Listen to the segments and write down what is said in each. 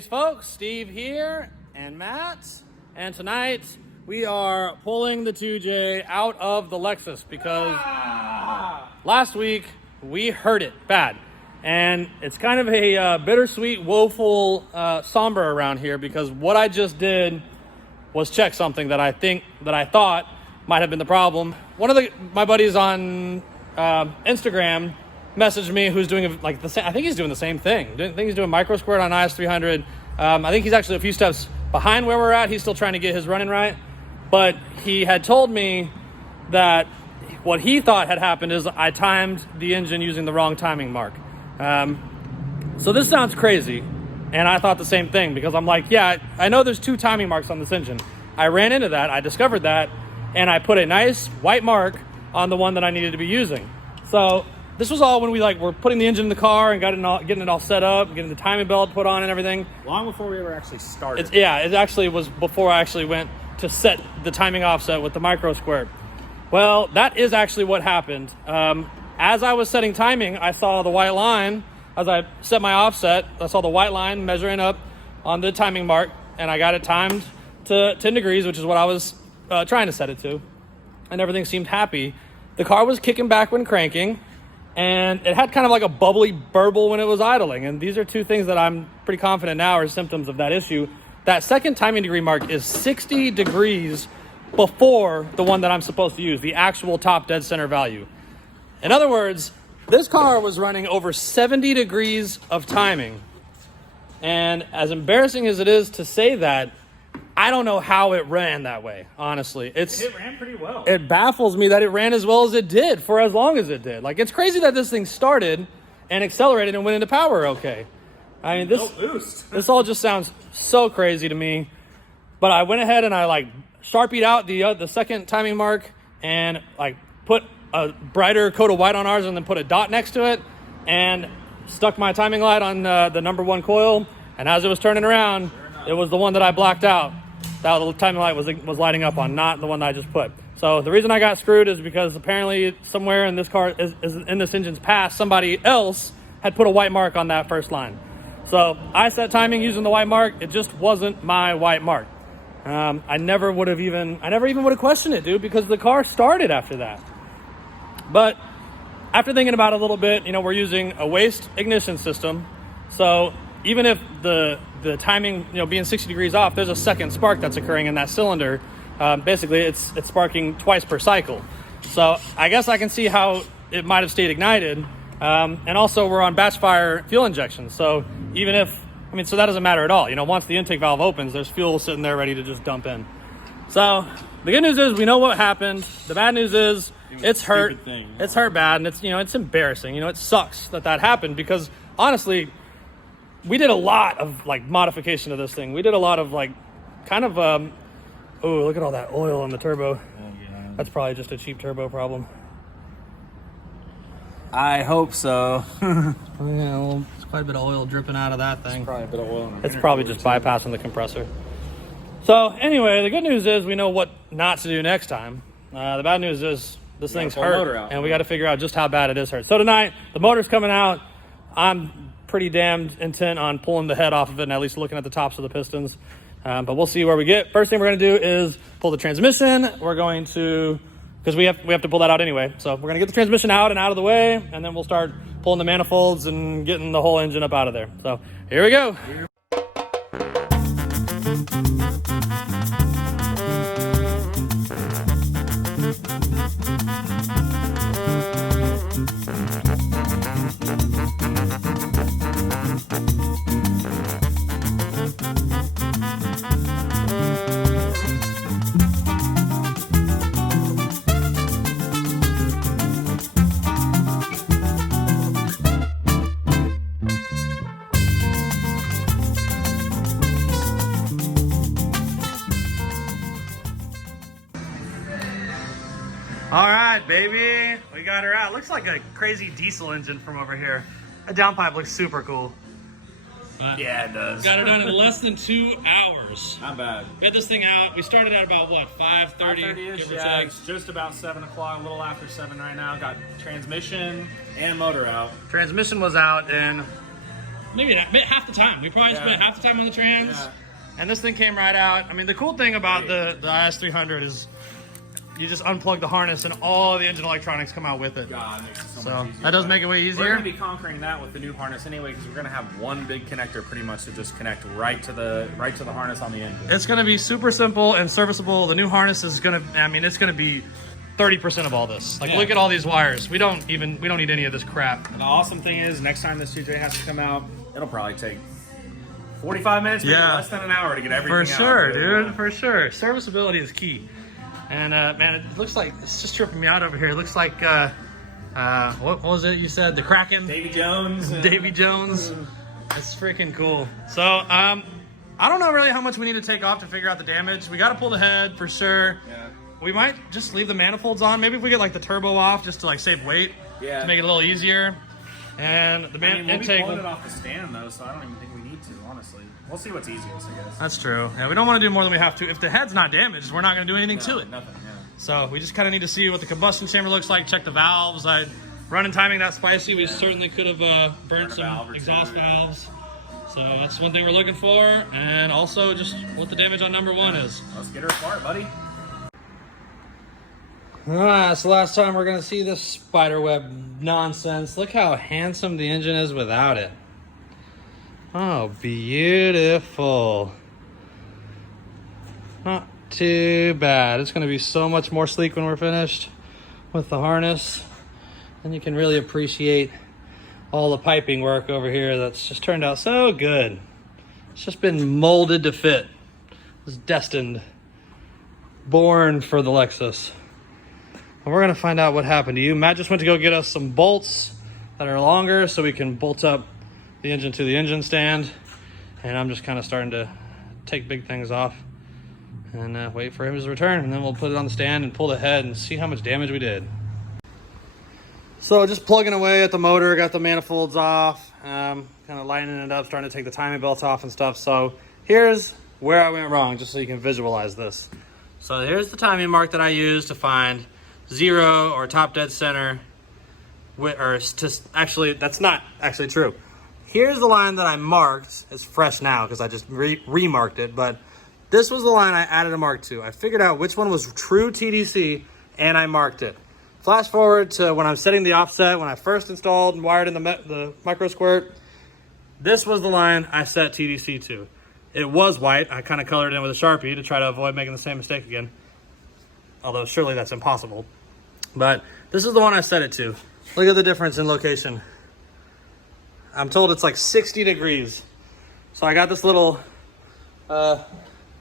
Greetings, folks. Steve here and Matt. And tonight we are pulling the 2J out of the Lexus because last week we hurt it bad. And it's kind of a bittersweet, woeful, somber around here because what I just did was check something that I thought might have been the problem. One of my buddies on Instagram messaged me who's doing like the same. I think he's doing the same thing. I think he's doing micro squirt on IS300. I think he's actually a few steps behind where we're at. He's still trying to get his running right. But he had told me that what he thought had happened is I timed the engine using the wrong timing mark. So this sounds crazy. And I thought the same thing because I'm like, yeah, I know there's two timing marks on this engine. I ran into that. I discovered that. And I put a nice white mark on the one that I needed to be using. So this was all when we were putting the engine in the car and getting it all set up, getting the timing belt put on and everything. Long before we ever actually started. It actually was before I actually went to set the timing offset with the micro squirt. Well, that is actually what happened. As I was setting timing, I saw the white line. As I set my offset, I saw the white line measuring up on the timing mark, and I got it timed to 10 degrees, which is what I was trying to set it to, and everything seemed happy. The car was kicking back when cranking, and it had kind of like a bubbly burble when it was idling, and these are two things that I'm pretty confident now are symptoms of that issue. That second timing degree mark is 60 degrees before the one that I'm supposed to use, the actual top dead center value. In other words, this car was running over 70 degrees of timing, and as embarrassing as it is to say that, I don't know how it ran that way, honestly. It ran pretty well. It baffles me that it ran as well as it did for as long as it did. It's crazy that this thing started and accelerated and went into power okay. I mean, no boost. This all just sounds so crazy to me. But I went ahead and I Sharpied out the second timing mark and put a brighter coat of white on ours and then put a dot next to it and stuck my timing light on the number one coil. And as it was turning around, it was the one that I blacked out. That the timing light was lighting up on, not the one that I just put. So the reason I got screwed is because apparently somewhere in this car, is in this engine's past, somebody else had put a white mark on that first line. So I set timing using the white mark. It just wasn't my white mark. I never even would have questioned it, dude, because the car started after that. But after thinking about it a little bit, we're using a waste ignition system. So even if the timing, being 60 degrees off, there's a second spark that's occurring in that cylinder. Basically, it's sparking twice per cycle. So I guess I can see how it might have stayed ignited. And also, we're on batch fire fuel injection. So even if, so that doesn't matter at all. Once the intake valve opens, there's fuel sitting there ready to just dump in. So the good news is we know what happened. The bad news is it's hurt. It's hurt bad, and it's embarrassing. It sucks that happened because honestly, we did a lot of modification of this thing. We did a lot of oh, look at all that oil on the turbo. Oh, yeah. That's probably just a cheap turbo problem. I hope so. Yeah, well, it's quite a bit of oil dripping out of that thing. It's probably a bit of oil. It's probably just bypassing the compressor. So anyway, the good news is we know what not to do next time. The bad news is this thing's hurt, and we got to figure out just how bad it is hurt. So tonight, the motor's coming out. I'm pretty damned intent on pulling the head off of it and at least looking at the tops of the pistons. But we'll see where we get. First thing we're going to do is pull the transmission. We're going to, because we have to pull that out anyway. So we're going to get the transmission out and out of the way, and then we'll start pulling the manifolds and getting the whole engine up out of there. So here we go. All right, baby, we got her out. Looks like a crazy diesel engine from over here. That downpipe looks super cool. Yeah, it does. Got it done in less than 2 hours. Not bad. We had this thing out. We started at about, what, 5:30? Yeah, it's just about 7 o'clock, a little after 7 right now. Got transmission and motor out. Transmission was out in maybe half the time. We probably spent half the time on the trans. Yeah. And this thing came right out. I mean, the cool thing about the IS300 is you just unplug the harness and all the engine electronics come out with it. God, it makes it so So much easier. that does make it way We're easier. going to be conquering that with the new harness anyway, because we're going to have one big connector pretty much to just connect right to the harness on the engine. It's going to be super simple and serviceable. The new harness is going to, I mean, it's going to be 30% of all this. Like, look at all these wires. We don't need any of this crap. And the awesome thing is, next time this TJ has to come out, it'll probably take 45 minutes, maybe less than an hour to get everything For sure, out. dude. For sure. Serviceability is key. And man, it looks like it's just tripping me out over here. It looks like what was it you said? The Kraken? Davy Jones. Davy Jones. That's freaking cool. So I don't know really how much we need to take off to figure out the damage. We got to pull the head for sure. Yeah. We might just leave the manifolds on. Maybe if we get like the turbo off just to like save weight. Yeah. To make it a little easier. And the We'll be intake. pulling it off the stand though, so I don't even think we need to, honestly. We'll see what's easiest, I guess. That's true. Yeah, we don't want to do more than we have to. If the head's not damaged, we're not going to do anything to it. Nothing, yeah. So we just kind of need to see what the combustion chamber looks like, check the valves. Running timing that spicy, we certainly could have burnt some exhaust valves. So that's one thing we're looking for. And also just what the damage on number one is. Let's get her apart, buddy. All right, so last time we're going to see this spider web nonsense. Look how handsome the engine is without it. Oh, beautiful. Not too bad. It's going to be so much more sleek when we're finished with the harness. And you can really appreciate all the piping work over here that's just turned out so good. It's just been molded to fit. It's destined. Born for the Lexus. And we're going to find out what happened to you. Matt just went to go get us some bolts that are longer so we can bolt up the engine to the engine stand. And I'm just kind of starting to take big things off and wait for him to return. And then we'll put it on the stand and pull the head and see how much damage we did. So just plugging away at the motor, got the manifolds off, kind of lining it up, starting to take the timing belt off and stuff. So here's where I went wrong, just so you can visualize this. So here's the timing mark that I used to find 0 or top dead center, actually, that's not actually true. Here's the line that I marked. It's fresh now because I just remarked it, but this was the line I added a mark to. I figured out which one was true TDC and I marked it. Flash forward to when I'm setting the offset, when I first installed and wired in the micro squirt, this was the line I set TDC to. It was white. I kind of colored it in with a Sharpie to try to avoid making the same mistake again. Although surely that's impossible. But this is the one I set it to. Look at the difference in location. I'm told it's like 60 degrees. So I got this little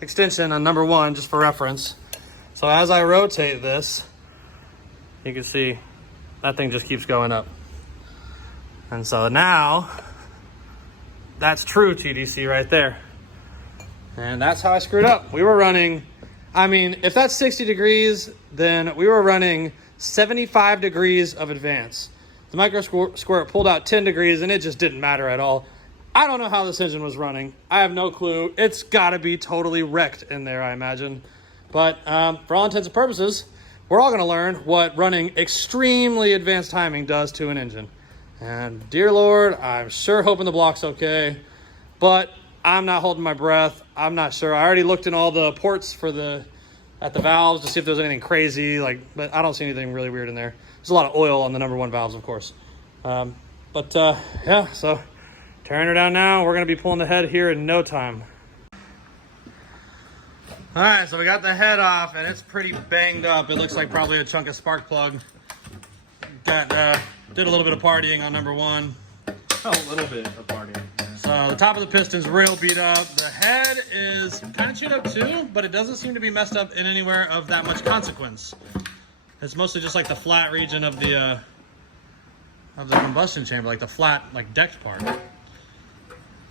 extension on number one just for reference. So as I rotate this, you can see that thing just keeps going up. And so now that's true TDC right there. And that's how I screwed up. We were running, I mean, if that's 60 degrees, then we were running 75 degrees of advance. The micro squirt pulled out 10 degrees and it just didn't matter at all. I don't know how this engine was running. I have no clue. It's gotta be totally wrecked in there, I imagine. But for all intents and purposes, we're all gonna learn what running extremely advanced timing does to an engine. And dear Lord, I'm sure hoping the block's okay, but I'm not holding my breath. I'm not sure. I already looked in all the ports for at the valves to see if there's anything crazy, but I don't see anything really weird in there. There's a lot of oil on the number one valves, of course. Yeah, so tearing her down now. We're gonna be pulling the head here in no time. All right, so we got the head off and it's pretty banged up. It looks like probably a chunk of spark plug. Did a little bit of partying on number one. A little bit of partying. So the top of the piston's real beat up. The head is kind of chewed up too, but it doesn't seem to be messed up in anywhere of that much consequence. It's mostly just like the flat region of the combustion chamber, like the flat, like decked part.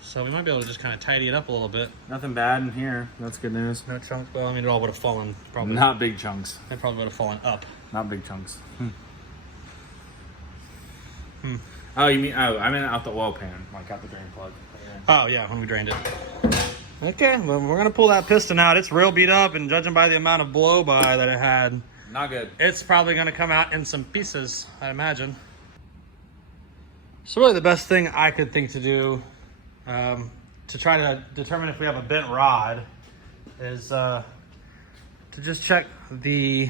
So we might be able to just kind of tidy it up a little bit. Nothing bad in here. That's good news. No chunks. Well, I mean, it all would have fallen probably. Not big chunks. It probably would have fallen up. Not big chunks. Oh, you mean? Oh, I mean out the oil pan, like out the drain plug. Oh yeah, when we drained it. Okay, well we're gonna pull that piston out. It's real beat up, and judging by the amount of blow by that it had, not good. It's probably gonna come out in some pieces, I imagine. So really, the best thing I could think to do to try to determine if we have a bent rod is to just check the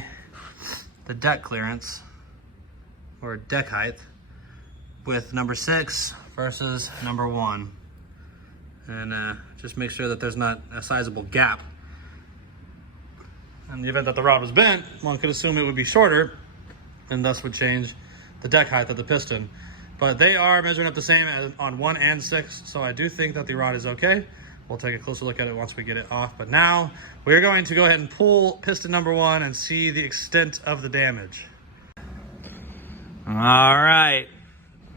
deck clearance or deck height with number 6 versus number 1, and just make sure that there's not a sizable gap. In the event that the rod was bent, one could assume it would be shorter and thus would change the deck height of the piston. But they are measuring up the same as on 1 and 6, so I do think that the rod is okay. We'll take a closer look at it once we get it off. But now we're going to go ahead and pull piston number 1 and see the extent of the damage. All right,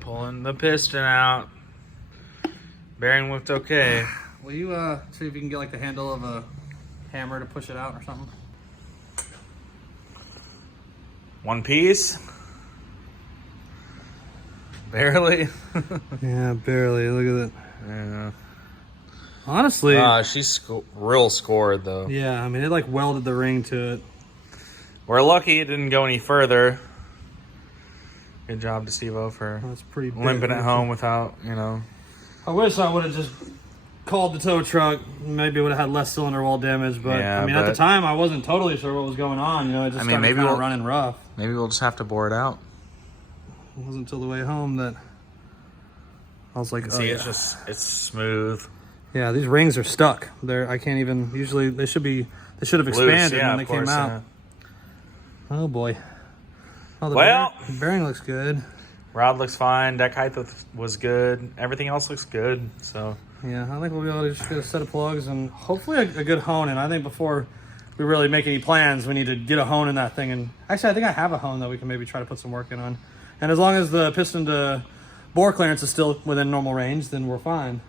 pulling the piston out. Bearing looked okay. Will you see if you can get like the handle of a hammer to push it out or something? One piece. Barely. Yeah, barely. Look at that. Yeah. Honestly. She's real scored though. Yeah, I mean, it like welded the ring to it. We're lucky it didn't go any further. Good job to Steve-O for That's pretty big, limping it home without, you know. I wish I would have just called the tow truck. Maybe it would have had less cylinder wall damage, but Yeah, I mean, at the time, I wasn't totally sure what was going on. You know, it just started maybe kind of we'll- running rough. Maybe we'll just have to bore it out. It wasn't until the way home that I was like, oh, See, yeah. it's smooth. Yeah, these rings are stuck. I can't even, usually they should have expanded yeah, when they of course, came out. yeah. Oh boy. Oh, Well, the bearing looks good. Rod looks fine. Deck height was good. Everything else looks good. So Yeah, I think we'll be able to just get a set of plugs and hopefully a good hone in. I think before we really make any plans, we need to get a hone in that thing. And actually, I think I have a hone that we can maybe try to put some work in on. And as long as the piston to bore clearance is still within normal range, then we're fine.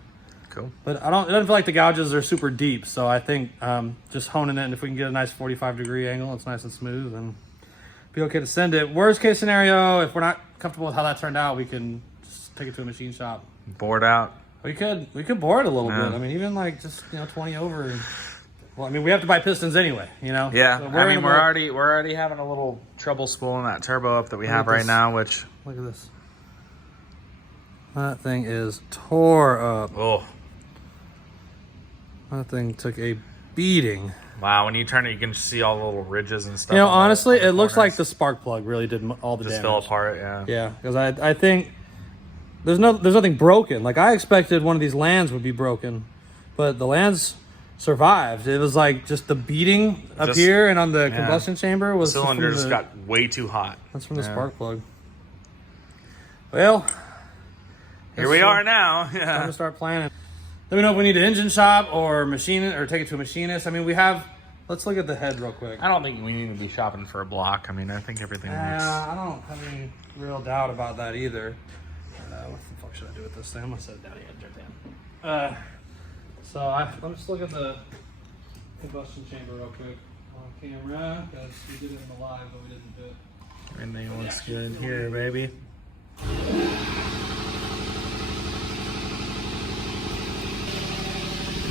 cool. But it doesn't feel like the gouges are super deep. So I think just honing it, and if we can get a nice 45-degree angle, it's nice and smooth, and be okay to send it. Worst case scenario, if we're not comfortable with how that turned out, we can just take it to a machine shop. Bored out. We could bore it a little Yeah. bit. I mean, even like just 20 over. Well, I mean, we have to buy pistons anyway, you know. Yeah, So I mean, we're already having a little trouble spooling that turbo up that we Look have at right this. now, which Look at this. That thing is tore up. oh That thing took a beating. wow, when you turn it, you can see all the little ridges and stuff. You know, on the- honestly, on the it looks like the corners. spark plug really did all the just damage. fell apart. Yeah. Yeah, because I think there's nothing broken. Like I expected one of these lands would be broken, but the lands survived. It was like just the beating up Just- here and on the yeah. combustion chamber was just from Cylinders the- got way too hot. That's from the Yeah. spark plug. Well, Here we are now. time Yeah. to start planning. Let me know if we need an engine shop or machine it or take it to a machinist. I mean, we have. Let's look at the head real quick. I don't think we need to be shopping for a block. I mean, I think everything looks. I don't have any real doubt about that either. What the fuck should I do with this thing? I'm gonna set it down here. So let me just look at the combustion chamber real quick on camera because we did it in the live, but we didn't do it. Everything looks good here, baby.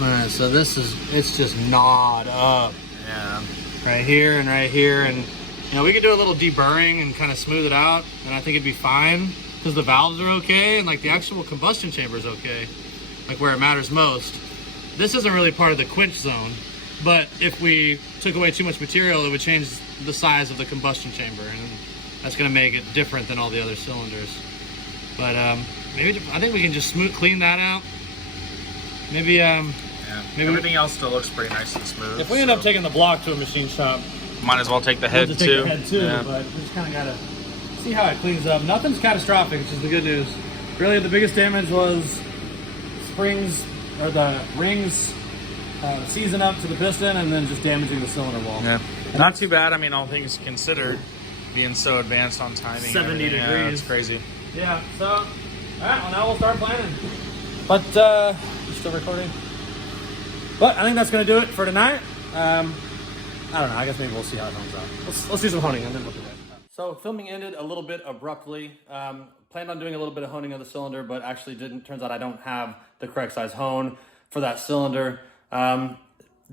Alright, so it's just gnawed up Yeah. right here and right here, and we could do a little deburring and kind of smooth it out, and I think it'd be fine because the valves are okay and like the actual combustion chamber is okay, like where it matters most. This isn't really part of the quench zone, but if we took away too much material, it would change the size of the combustion chamber, and that's going to make it different than all the other cylinders. But maybe I think we can just clean that out. Maybe Yeah. Maybe Everything else still looks pretty nice and smooth. if we end up taking the block to a machine shop, might as well take the we'll head just too. take the head too. Yeah. But we just kind of gotta see how it cleans up. Nothing's catastrophic, which is the good news. Really, the biggest damage was springs or the rings seizing up to the piston and then just damaging the cylinder wall. Yeah. Not too bad. I mean, all things considered, being so advanced on timing. and 70 everything. Yeah, degrees. it's crazy. Yeah. So, all right. Well, now we'll start planning. But you still recording? But I think that's gonna do it for tonight. I don't know. I guess maybe we'll see how it comes out. Let's do some honing and then we'll do that. So filming ended a little bit abruptly. Planned on doing a little bit of honing of the cylinder, but actually didn't. Turns out I don't have the correct size hone for that cylinder.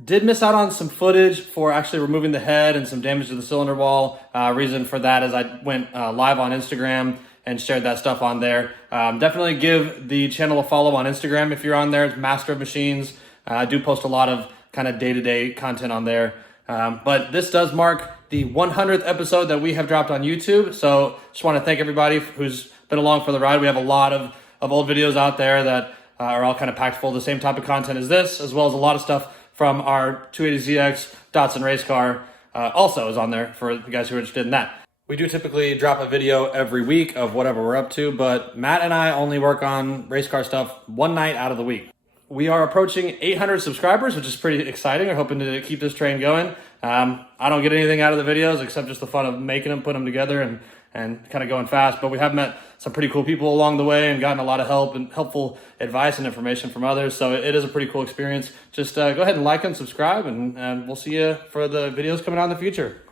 Did miss out on some footage for actually removing the head and some damage to the cylinder wall. Reason for that is I went live on Instagram and shared that stuff on there. Definitely give the channel a follow on Instagram if you're on there. It's Master of Machines. I do post a lot of kind of day-to-day content on there. But this does mark the 100th episode that we have dropped on YouTube. So just want to thank everybody who's been along for the ride. We have a lot of old videos out there that are all kind of packed full of the same type of content as this, as well as a lot of stuff from our 280ZX Datsun race car also is on there for the guys who are interested in that. We do typically drop a video every week of whatever we're up to, but Matt and I only work on race car stuff one night out of the week. We are approaching 800 subscribers, which is pretty exciting. We're hoping to keep this train going. I don't get anything out of the videos except just the fun of making them, putting them together, and kind of going fast. But we have met some pretty cool people along the way and gotten a lot of help and helpful advice and information from others. So it is a pretty cool experience. Just go ahead and like and subscribe, and we'll see you for the videos coming out in the future.